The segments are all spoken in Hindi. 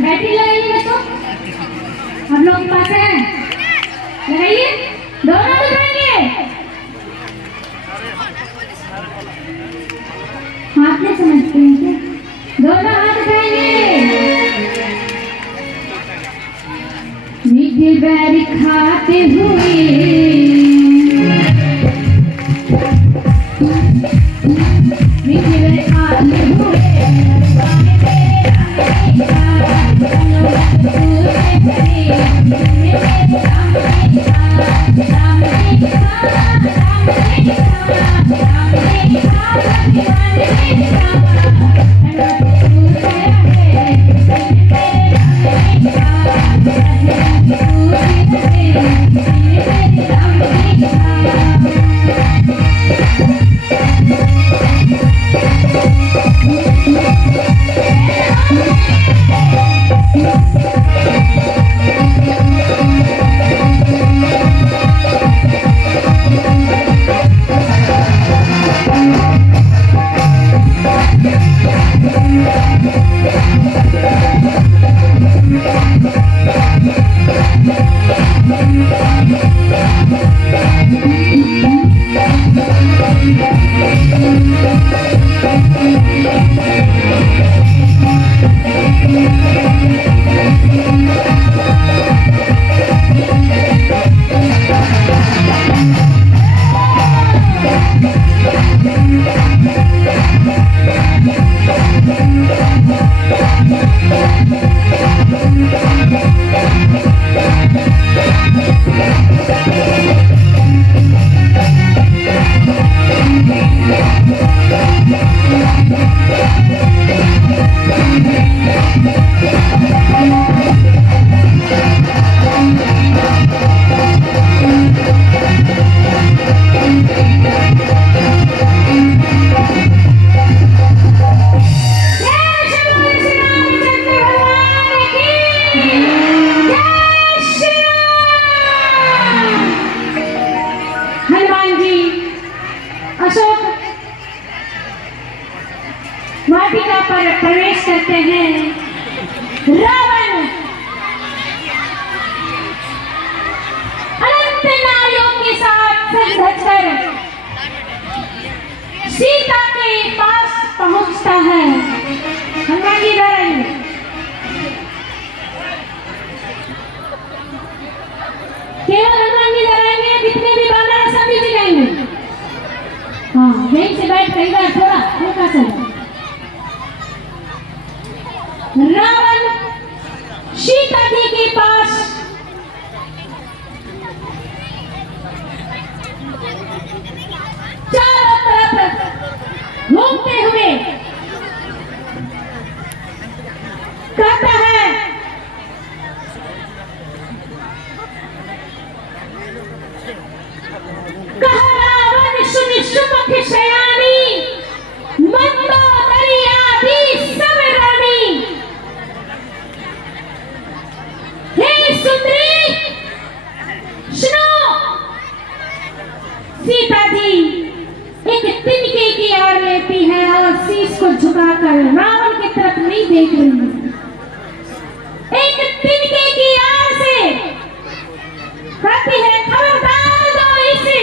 बैटरी लगाइए बच्चों, हम लोग के पास है, लगाइए, दोनों लगाएंगे, हाथ में समझते हैं क्या? दोनों हाथ उठाएंगे, मीठे बैर खाते हुए मीठे बैर खाते हुए वाटिका पर प्रवेश करते हैं। रावण अनंत नारियों के साथ सज धज कर सीता के पास पहुंचता है। हनुमान जी डरेंगे, केवल हनुमान जी डरेंगे, जितने भी बानर हैं सभी जिलेंगे। हाँ, यहीं से बैठ कई बार थोड़ा हल्का चलो। रावण सीता जी के पास चारों तरफ घूमते हुए कहता है, कहा रावण सुन सुमुख शयानी, मंदोदरी आदि सब रानी। हे सुंदरी सुनो, सीता जी एक तिनके की ओर लेती है और शीश को झुकाकर रावण की तरफ नहीं देख रही है। एक तिनके की ओर से कहती है, खबरदार दो इसे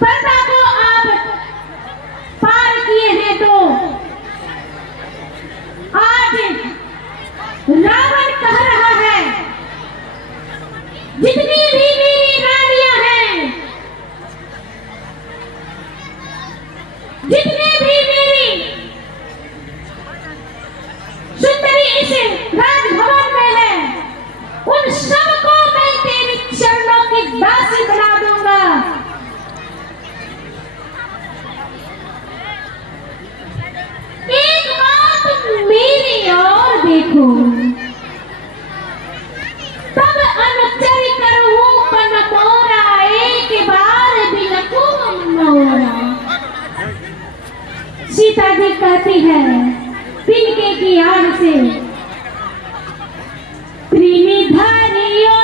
पर्दा को आप पार किए हैं तो आज रावण कह रहा है, जितनी भी मेरी रानियां हैं, जितने भी मेरी सुंदरी इस राजभवन में है, उन सबको मैं तेरे चरणों की दासी बना दूंगा। एक बात मेरी ओर देखो, तब अनुचर करूं पन मोरा, एक बार भी लखूं मोरा। सीता जी कहती है तिनके की आड़ से, त्रिनिधारियों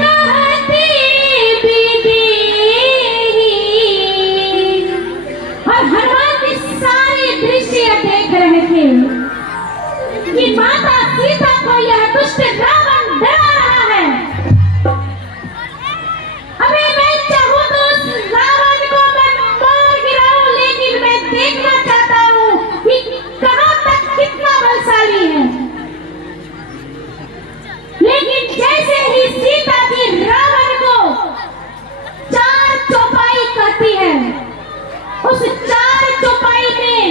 कहती बीबी। और हनुमान जी सारे दृश्य देख रहे थे कि माता सीता को यह दुष्ट रावण डरा रहा है। अभी मैं चाहूं तो उस रावण को मैं मार गिराऊं, लेकिन मैं देखना चाहता हूं कि कहां तक कितना बलशाली है। लेकिन जैसे ही सीता जी रावण को चार चौपाई कहती है, उस चार चौपाई में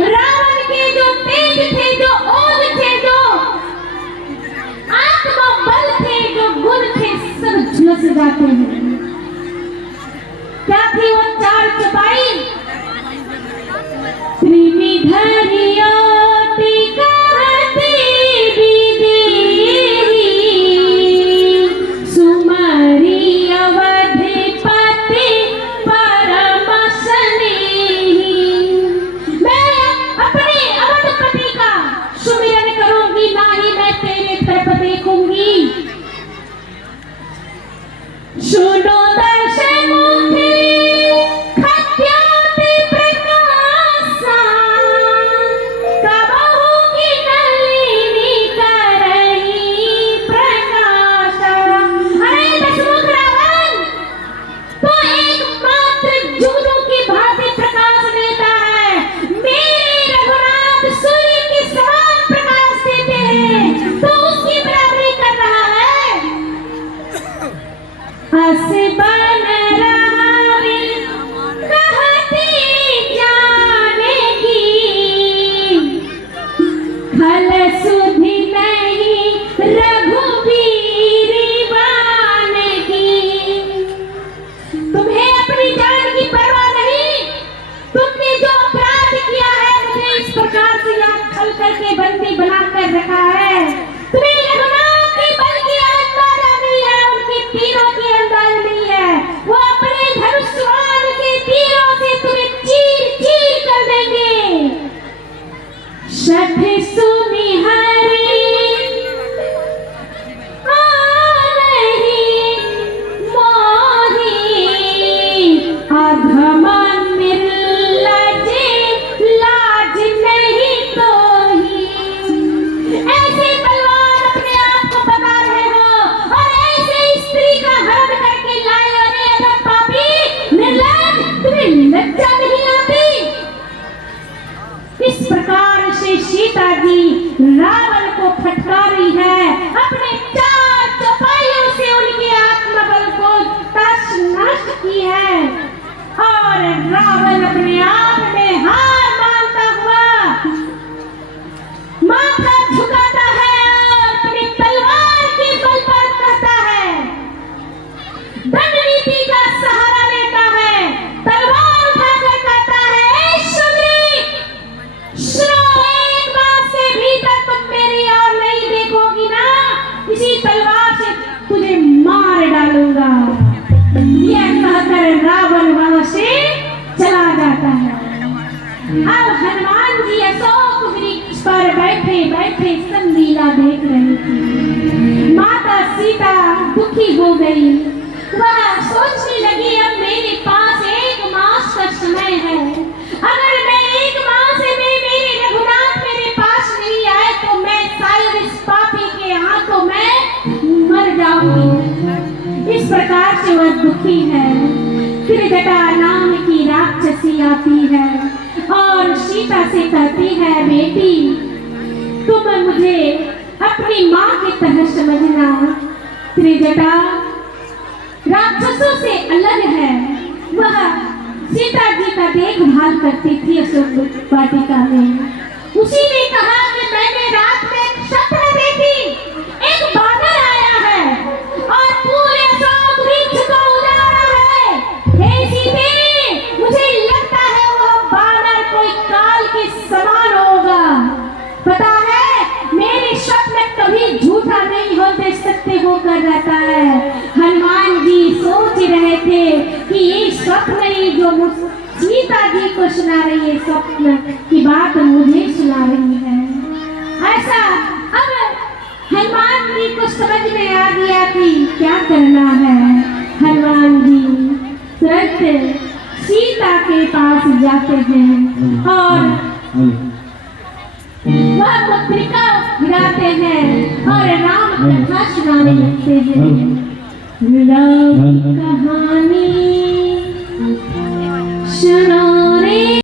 रावण के जो तेज थे, जो ओज थे, जो आत्मबल थे, जो गुण थे, सब झुलस जाते हैं। क्या थी वो चार चौपाई? त्रिनिधारियों कहती बीबी, सुमरी अवधिपति परम रावण को फटकारी है, अपने 4 चौपाइयों से उनके आत्मबल को तछ नष्ट की है। और रावण अपने आप में हार मानता हुआ माथा झुकाता है और अपनी तलवार के बल पर कहता है, दंड नीति का सहारा लेता है, तलवार उठाकर कहता है, सुनो, एक बार से भीतर तुम मेरी ओर नहीं देखोगी ना, इसी तलवार से तुझे मार डालूंगा। यह कहकर रावण वहां से चला जाता है। अब हनुमान जी अशोक वृक्ष पर बैठे बैठे सब लीला देख रहे थे। माता सीता दुखी हो गई, वह सोचने लगी, अब मेरे पास 1 मास का समय है, अगर मैं 1 मास में मेरे रघुनाथ मेरे पास नहीं आए तो मैं शायद इस पापी के हाथों में मर जाऊंगी। इस प्रकार से वह दुखी है। त्रिजटा नाम की राक्षसी आती है और सीता से कहती है, बेटी तुम मुझे अपनी माँ की तरह समझना। त्रिजटा राक्षसों से अलग है, वह सीता जी का देखभाल करती थी अशोक वाटिका में। उसी ने कहा कि मैंने रात में एक स्वप्न देखी, एक बादल आया है और पूरे अशोक वृक्ष को उजाड़ा है। हे सीते, मुझे लगता है वह बादल कोई काल के समान होगा। पता है, मेरे स्वप्न कभी झूठा नहीं होते, सत्य होकर रहता है। हनुमान जी सोच रहे थे कि ये स्वप्न ही जो सीता जी को सुना रही है, स्वप्न की बात मुझे सुना रही है। ऐसा अब हनुमान जी को समझ में आ गया कि क्या करना है। हनुमान जी तुरंत सीता के पास जाते हैं और वह पत्रिका गिराते हैं और राम कथा सुनाने लगते हैं। राम कहानी सुनो